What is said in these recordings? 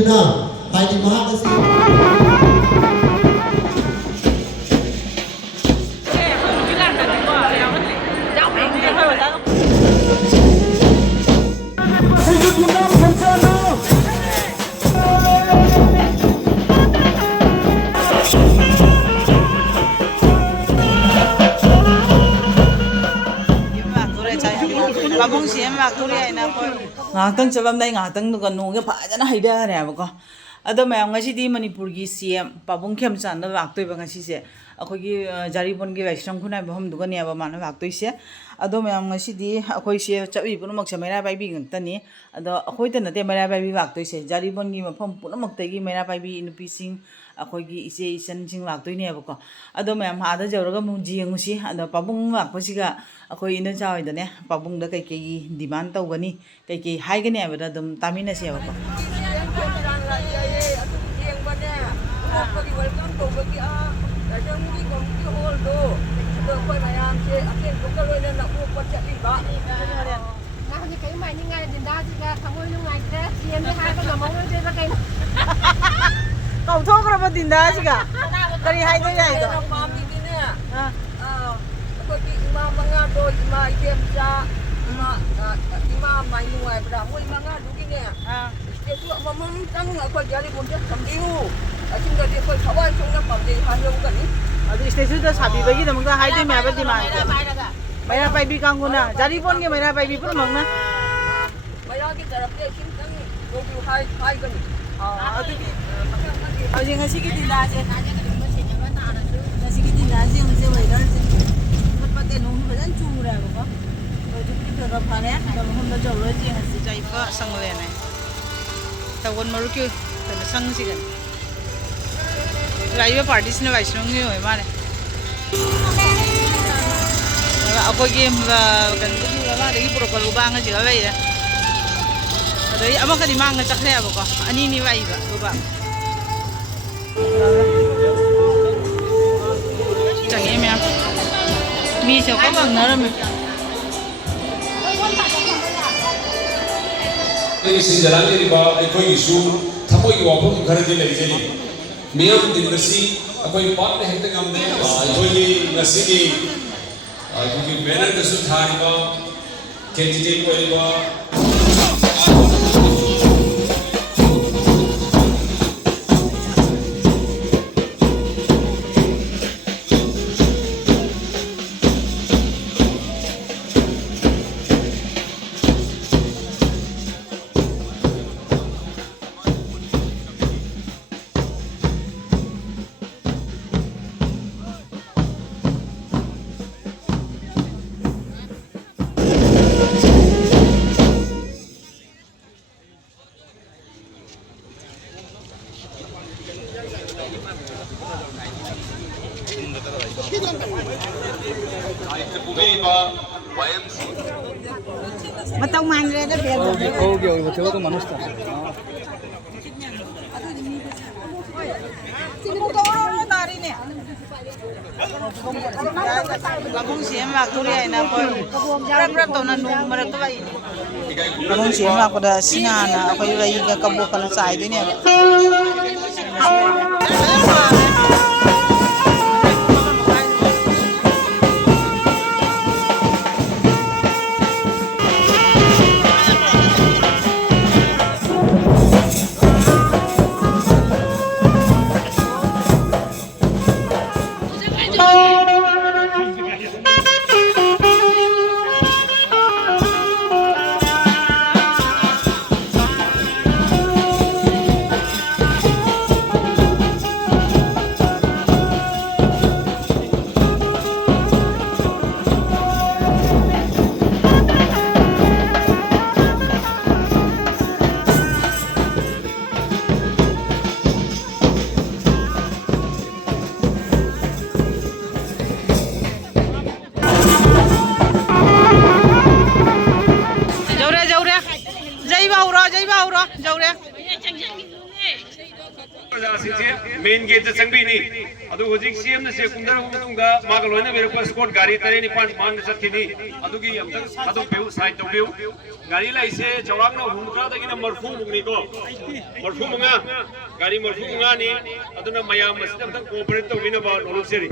ꯄꯤꯗꯨꯅ ꯍꯥꯏꯗꯤ ꯃꯍꯥꯛ ꯑꯁꯤ ꯄꯥꯕꯨꯡꯁꯤ ꯑꯃ ꯂꯥꯛꯇꯣꯔꯦ ꯍꯥꯏꯅ ꯑꯩꯈꯣꯏ ꯉꯥꯏꯍꯥꯛꯇꯪ ꯆꯠꯂꯝꯗꯥꯏ ꯉꯥꯏꯍꯥꯛꯇꯪꯗꯨꯒ ꯅꯣꯡꯁꯦ ꯐꯖꯅ ꯍꯩꯊꯈ꯭ꯔꯦꯕꯀꯣ ꯑꯗꯣ ꯃꯌꯥꯝ ꯉꯁꯤꯗꯤ ꯃꯅꯤꯄꯨꯔꯒꯤ ꯁꯤ ꯑꯦꯝ ꯄꯥꯕꯨꯡ ꯈꯦꯝꯆꯥꯟꯗ ꯂꯥꯛꯇꯣꯏꯕ ꯉꯁꯤꯁꯦ ꯑꯩꯈꯣꯏꯒꯤ ꯖꯥꯔꯤꯕꯣꯟꯒꯤ ꯂꯥꯏꯁ꯭ꯔꯝ ꯈꯨꯟꯅꯥꯏ ꯃꯐꯝꯗꯨꯒꯅꯦꯕ ꯃꯥꯅ ꯂꯥꯛꯇꯣꯏꯁꯦ ꯑꯗꯣ ꯃꯌꯥꯝ ꯉꯁꯤꯗꯤ ꯑꯩꯈꯣꯏꯁꯦ ꯆꯠꯂꯤ ꯄꯨꯝꯅꯃꯛꯁꯦ ꯃꯩꯔꯥ ꯄꯥꯏꯕꯤ ꯉꯥꯛꯇꯅꯤ ꯑꯗꯣ ꯑꯩꯈꯣꯏꯗ ꯅꯠꯇꯦ ꯃꯩꯔꯥ ꯄꯥꯏꯕꯤ ꯂꯥꯛꯇꯣꯏꯁꯦ ꯖꯥꯔꯤꯕꯣꯟꯒꯤ ꯃꯐꯝ ꯄꯨꯝꯅꯃꯛꯇꯒꯤ ꯃꯩꯔꯥ ꯄꯥꯏꯕꯤ ꯅꯨꯄꯤꯁꯤꯡ ꯑꯩꯈꯣꯏꯒꯤ ꯏꯆꯦ ꯏꯆꯟꯁꯤꯡ ꯂꯥꯛꯇꯣꯏꯅꯦꯕꯀꯣ ꯑꯗꯣ ꯃꯌꯥꯝ ꯑꯥꯗ ꯌꯧꯔꯒ ꯑꯃꯨꯛ ꯌꯦꯡꯉꯨꯁꯤ ꯑꯗꯣ ꯄꯥꯕꯨꯡ ꯂꯥꯛꯄꯁꯤꯒ ꯑꯩꯈꯣꯏ ꯏꯅꯆꯥ ꯍꯣꯏꯗꯅꯦ ꯄꯥꯕꯨꯡꯗ ꯀꯩꯀꯩ ꯗꯤꯃꯥꯟ ꯇꯧꯒꯅꯤ ꯀꯩꯀꯩ ꯍꯥꯏꯒꯅꯤ ꯍꯥꯏꯕꯗ ꯑꯗꯨꯝ ꯇꯥꯃꯤꯟꯅꯁꯦꯕꯀꯣ ꯀꯧꯊꯣꯛꯈ꯭ꯔꯕ ꯗꯤꯟꯗꯥꯁꯤꯒ ꯀꯔꯤ ꯍꯥꯏꯗꯣꯏꯅꯣ ꯍꯥꯏꯗꯣ ꯑꯩꯈꯣꯏꯒꯤ ꯏꯃꯥ ꯃꯉꯥꯗꯣ ꯏꯃꯥ ꯏꯕꯦꯝꯆꯥ ꯏꯃꯥ ꯃꯥꯏꯅꯨ ꯍꯥꯏꯕ꯭ꯔꯥ ꯃꯣꯏ ꯃꯉꯥꯗꯨꯒꯤꯅꯦ ꯏꯁꯇꯦꯆꯨ ꯑꯃꯃꯝꯇꯪ ꯑꯩꯈꯣꯏ ꯖꯥꯔꯤꯕꯣꯟꯗ ꯊꯝꯕꯤꯌꯨ ꯑꯁꯤꯗꯗꯤ ꯑꯩꯈꯣꯏ ꯊꯋꯥꯏ ꯆꯪꯅ ꯄꯥꯝꯖꯩ ꯍꯥꯏꯍꯧꯒꯅꯤ ꯑꯗꯨ ꯏꯁꯇꯦꯆꯨꯗ ꯁꯥꯕꯤꯕꯒꯤꯗꯃꯛꯇ ꯍꯥꯏꯗꯣꯏꯅꯦ ꯍꯥꯏꯕ ꯗꯤꯃꯥꯟꯗꯣ ꯃꯩꯔꯥ ꯄꯥꯏꯕꯤ ꯀꯥꯡꯕꯨꯅ ꯖꯥꯔꯤꯕꯣꯟꯒꯤ ꯃꯩꯔꯥ ꯄꯥꯏꯕꯤ ꯄꯨꯝꯅꯃꯛꯅ ꯃꯩꯔꯥꯒꯤ ꯇꯔꯞꯇ ꯏꯁꯤꯡꯇꯪ ꯂꯧꯕꯤꯌꯨ ꯍꯥꯏꯒꯅꯤ ꯑꯗꯨꯗꯤ ꯍꯧꯖꯤꯛ ꯉꯁꯤꯒꯤ ꯗꯤꯟꯗꯥꯁꯦ ꯉꯁꯤꯒꯤ ꯗꯤꯟꯗꯥꯁꯦ ꯍꯧꯖꯤꯛ ꯋꯦꯗꯔꯁꯦ ꯐꯠꯄꯠꯇꯦ ꯅꯣꯡꯁꯨ ꯐꯖꯅ ꯆꯨꯔꯦꯕꯀꯣ ꯍꯧꯖꯤꯛꯄꯨꯗꯤ ꯈꯔ ꯐꯔꯦ ꯑꯗꯣ ꯃꯐꯝꯗ ꯆꯧꯔꯒ ꯌꯦꯡꯉꯁꯤ ꯆꯥꯏꯄ ꯁꯪꯂꯦꯅꯦ ꯇꯧꯕꯟ ꯃꯔꯨꯞꯀꯤ ꯀꯩꯅꯣ ꯁꯪꯁꯤꯒꯅꯤ ꯂꯥꯛꯏꯕ ꯄꯥꯔꯇꯤꯁꯤꯅ ꯂꯥꯏꯁ꯭ꯔꯝꯒꯤ ꯑꯣꯏ ꯃꯥꯜꯂꯦ ꯑꯩꯈꯣꯏꯒꯤ ꯀꯩꯅꯣꯗꯒꯤ ꯃꯃꯥꯡꯗꯒꯤ ꯄꯨꯔꯛꯄ ꯂꯨꯕꯥꯡ ꯂꯩꯔꯦ ꯑꯗꯩ ꯑꯃꯈꯗꯤ ꯃꯥꯡꯉ ꯆꯠꯈ꯭ꯔꯦꯕꯀꯣ ꯑꯅꯤꯅꯤ ꯂꯥꯛꯏꯕ ꯂꯨꯕꯥꯡ ꯆꯪꯉꯦ ꯃꯌꯥꯝ ꯃꯤꯁꯦ ꯑꯩꯈꯣꯏ ꯉꯥꯡꯅꯔꯝꯃꯦ ꯑꯩꯈꯣꯏꯒꯤ ꯁꯤꯟꯖꯔꯛꯂꯤꯕ ꯑꯩꯈꯣꯏꯒꯤꯁꯨ ꯊꯃꯣꯏꯒꯤ ꯋꯥꯐꯝ ꯈꯔꯗꯤ ꯂꯩꯖꯩ ꯃꯤꯌꯥꯝ ꯇꯤꯟꯕꯁꯤ ꯑꯩꯈꯣꯏ ꯄꯥꯛꯅ ꯍꯦꯛꯇ ꯉꯝꯗꯦ ꯑꯩꯈꯣꯏꯒꯤ ꯉꯁꯤꯒꯤ ꯑꯩꯈꯣꯏꯒꯤ ꯕꯦꯅꯔꯗꯁꯨ ꯊꯥꯔꯤꯕ ꯀꯦꯟꯗꯤꯗꯦꯠ ꯑꯣꯏꯔꯤꯕ ꯃꯇꯧ ꯃꯥꯟꯈ꯭ꯔꯦꯗ ꯄꯥꯕꯨꯡꯁꯤ ꯑꯃ ꯂꯥꯛꯇꯣꯔꯦ ꯍꯥꯏꯅ ꯑꯩꯈꯣꯏ ꯃꯔꯛ ꯃꯔꯛ ꯇꯧꯅ ꯅꯣꯡ ꯃꯔꯛꯇ ꯂꯥꯛꯏꯅꯦ ꯄꯥꯕꯨꯡꯁꯤ ꯑꯃ ꯂꯥꯛꯄꯗ ꯁꯤꯅ ꯍꯥꯟꯅ ꯑꯩꯈꯣꯏ ꯂꯩꯒ ꯀꯕꯣꯛꯀꯅ ꯆꯥꯏꯗꯣꯏꯅꯦꯕ मेन गेट चंबीनी अदु होजिक सीएम ने से कुंदर हुंगा माग लोइना मेरे पास स्कॉट गाड़ी तरे निपान मान चटखिनी अदुगी अमतक अदु पेउ साइड तो पेउ गाड़ी लाइसे चौराकना हुंद्रा दगिना मरफू मुगनी को मरफू मुंगा गाड़ी मरफू मुंगा नि अदुना मयाम मसिद अमतक कोऑपरेट तो विना बा नोलुक सेरी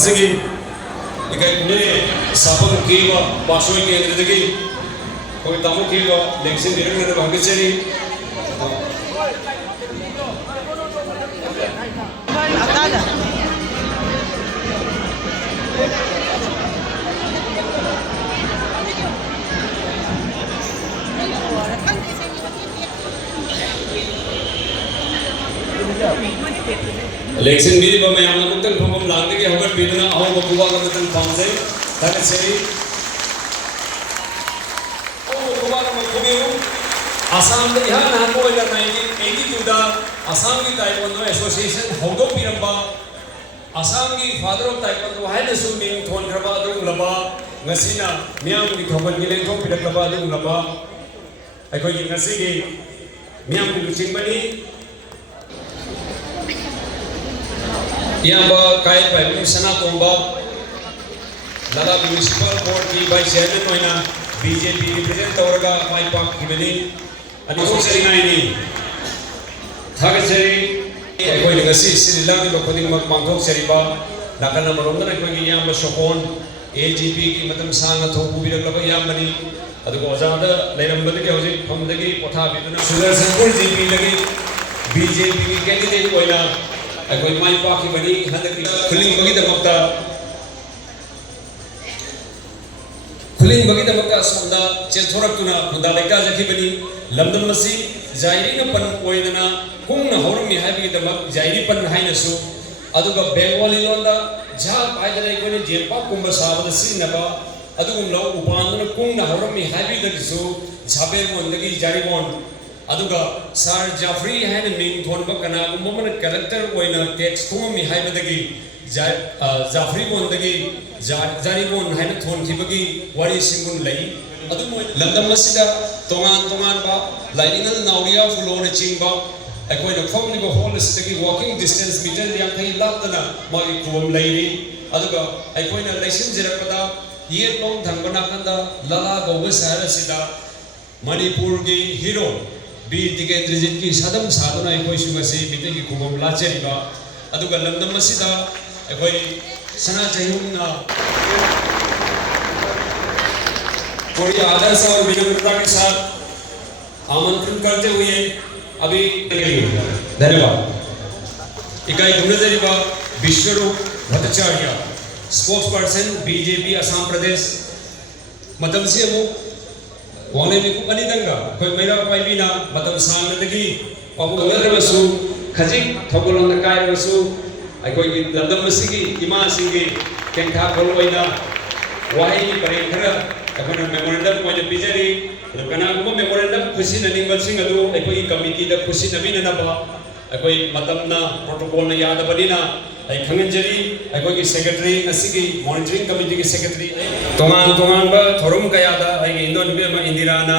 Sigi, ikai ne sapang kiwa pasoi ke andre degi, koi tamu kiwa leksin direk nana bangkeceri. Election ini bapa yang lakukan pemom lantai ke hogar bidana awal bakuwa kamutan pamse, tak seri. Oh bakuwa kamu kubiu, Assam ni ha na ko ila naik ini tuda Assam ki Taekwondo Association hogo piramba, Assam ki Father of Taekwondo hai na suming thon kerba adung laba, ngasina miang di thoban gileng thon pirak laba adung laba, aku ini ngasi ki miang di lucing bani. Yang kait pai sana tomba Lada Municipal Board ki by Chairman moina BJP represent tawraga mai pak kibani ani so seringa ini thaga seri koi ngasi Sri Lanka ko khuding mak mangthok seriba nakana maromda na koi yang shokon AGP ki matam sang thoku birak laba yang mani adu ko azada leirambade ke hoji famdagi potha biduna Sudarshanpur GP lagi BJP ki candidate moina I my pocket money, Kuling Bagita Maka Sunda, Cheltorakuna, Mundaleka Jakibani, London Masi, Jairina Pan Poidana, Kuna Hormi having the Jairi Pan Hainasu, Aduga Bengali Londa, Jab either Ekoni Jempa Kumbasa, the Sinaba, Adugum Law, Upan, Kuna Hormi having the Zoo, Jabel Mondagi Jaribon. Aduga Sir Jaffrey had a name Thonba Kana, moment character when a text to me Haibadagi, Jaffrey Mondagi, Jaribon had a Thon Kibagi, what is single lay? Landa Masida, Tongan Ba, lighting on Nauria, Fulona Chimba, a quite a family of whole sticky walking distance meter, the Yankee Latana, Magi Kum lady, Aduga, a quite a license Jerapada, year long Tanganakanda, Lala Govasara Sida, Manipur hero. Bi tiket rigid ki sadam saduna ekoi sugasi bite ki kumam lacheriba aduga landam masida ekoi sana chayumna थोड़ी आदर से और विनम्रता के साथ आमंत्रण करते हुए अभी धन्यवाद इकाई गुणजरीबा विश्वरूप भट्टाचार्य स्पोक्सपर्सन बीजेपी असम प्रदेश मतम से वो वाले में को अनिदंगा कोई मेरा पाई भी ना मतम सांग नदगी पाबुक नरबसु खजिक थगोलन कायरबसु अखोई लंदम मसिगी इमा सिंगी केंखा गोलवैना वाही परे खरा अखोना मेमोरेंडम को पिजरी कनागुम मेमोरेंडम खुशी ननिंगसिंग अदु अखोई कमिटी दा खुशी नबिननबा अखोई मतमना प्रोटोकॉल न यादबनिना आई खंगंजरी अखोई सेक्रेटरी नसिगी मॉनिटरिंग कमिटी के सेक्रेटरी तोमान तोमान बा थोरम कयादा आई इंदोन बेमा इंदिराना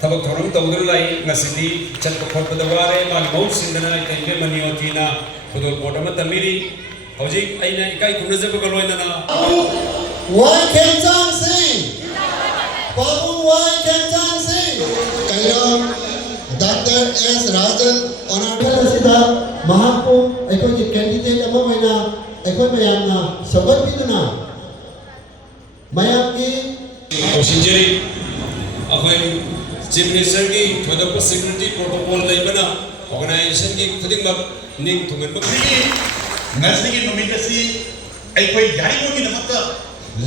थबक थोरम तौदर लाई नसिदी चत खोट दवारे मा मौ सिंदना तैबे मनियोतीना फुटबॉल बोर्ड में तमिरी हौजिक आइना इकाई खुनजब गलोइना वाई खेमचांग सिंह पाबुंग वाई खेमचांग सिंह कैलाम डॉक्टर एस राजन ऑनरेबल असिदा महापु अखोई की कैंडिडेट अमा मैना अखोई मयामना सबक बिदुना मयाम की ओसिंजरी अखोई चीफ मिनिस्टर की थोदप सिक्योरिटी प्रोटोकॉल लेबना ऑर्गेनाइजेशन की खुदिंगक निंग थुंगन बखरी नसली नुमितसी अखोई यारिमोगी नमक्का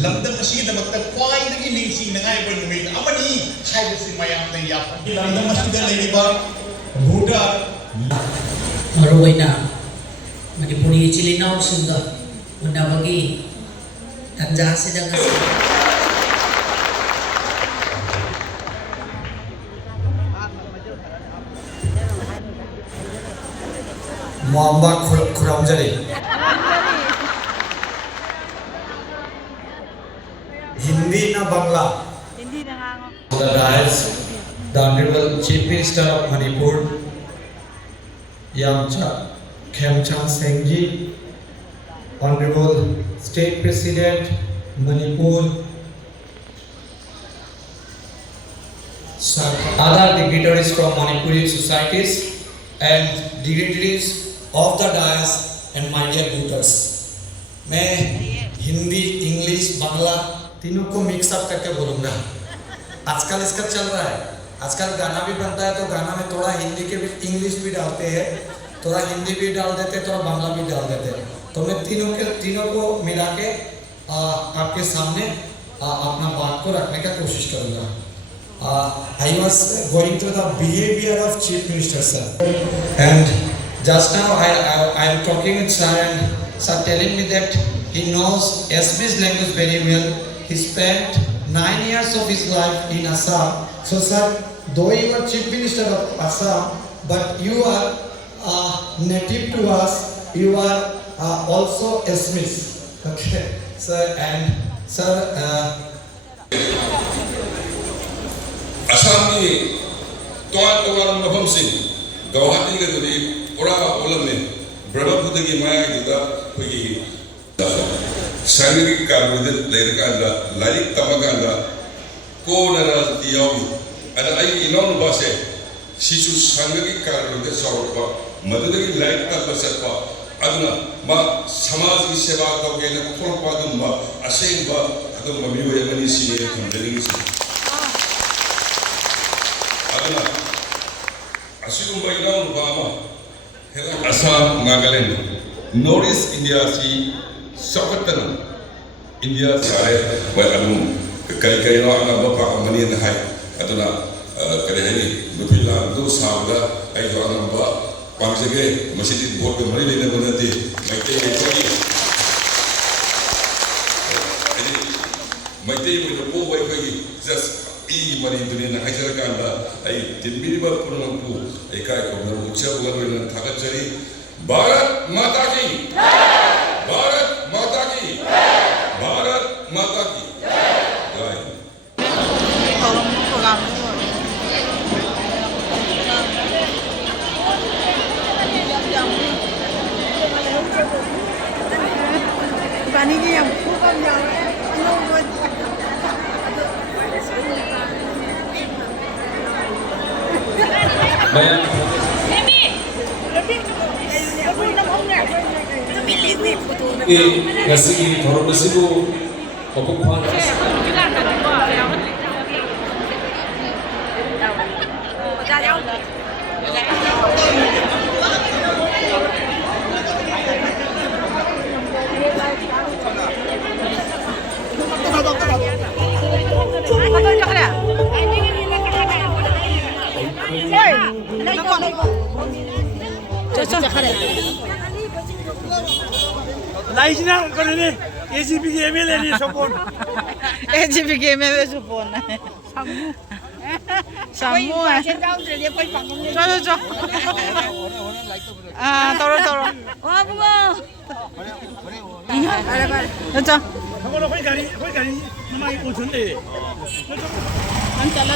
लमदम असी नमक्का क्वाइदगी निंगसी नगाई बन नुमित अमनी हाइबसी मयाम ने या लमदम असी लेबा भूटा मरुवैना मणिपुरी चिलिनाव सिंगा उन्नबगी तंजा सिदंग मोहम्मद खुरामजरी हिंदी ना Bangla The dais, the Honorable Chief Minister of Manipur, Yamcha Khemchand Singh ji, Honorable State President, Manipur, other dignitaries from Manipuri societies and dignitaries of the dais and my dear voters. मैं हिंदी, इंग्लिश, बांग्ला तीनों को mix up करके बोलूँगा। आजकल इसका चल रहा है, आजकल गाना भी बनता है तो गाना में थोड़ा हिंदी के भी इंग्लिश भी डालते हैं, थोड़ा हिंदी भी डाल देते हैं, थोड़ा बांग्ला भी डाल देते हैं। तो मैं तीनों को मिला के आपके सामने अपना बात को रखने का कोशिश करूँगा। I was going through the behavior of Chief Minister sir, and just now I am talking with sir, and sir telling me that he knows Assamese language very well. He spent 9 years of his life in Assam. So sir, though you are Chief Minister of Assam, but you are native to us. You are also Assamese. Okay, sir, and sir. Assam की तोान मफम सिंह गुवाहाटी के दुरी पूरा Olam ने ब्रह्मपुत्र की माया की संघ कानून लेरकांदा like तमकांदा को नराजती यावी अरे आई इनोन बासे शिशु संघ की कानून के सौरपा मदद की लाइक तक बसपा अदना मा समाज की सेवा करोगे न थोड़ा दुम्बा असेंग बा अदम मम्मी वो यमनी सीने हम देंगे अदना असिगुम्बा इनोन बामा Assam Nagaland north east India सी Sakatan India sare wa anu kai no anga bapa mani na hai aduna kare ni mutila do sabla ai jo anga ba pamjege masjid board ke mari lene banate maite wo po wai kai just I mari dunia na hajar kanda ai timbiri ba purna ku ai kai ko na ucha ko na thagachari Bharat Mata ki Bharat माता की भारत माता की जय पानी की हम खूब हम जाओ ngasih thorong nasibu opok phan Hey, लाइसिना करेले एजीपी के एमएलए ने सपोर्ट AGP के में वे सुपोन समूह है चलो चलो तोरो तोरो चलो हमरो कोई गाड़ी नमाई पूछन दे चला